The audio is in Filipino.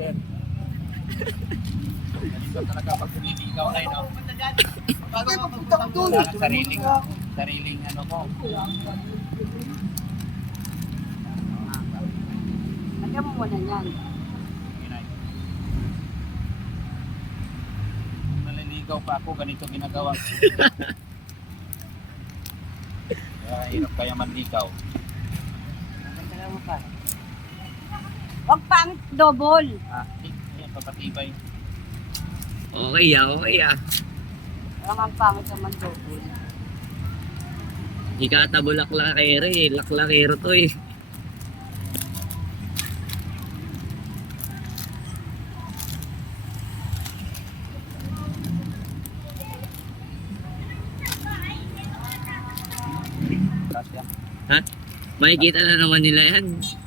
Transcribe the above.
sir. Ganito talaga pag lumiligaw na yun, no? Bago magpunta ka sariling ano mo. Lagyan mo muna yan. Kung naliligaw pa ako, ganito ginagawa ko. Kaya hirap kaya manligaw. Huwag pang double. Ayan, papatibay. Okay ah. Huwag ang pangit naman double. Ikatabo laklakero eh. Laklakero to eh. Kasya. Ha? Makikita na naman nila yan.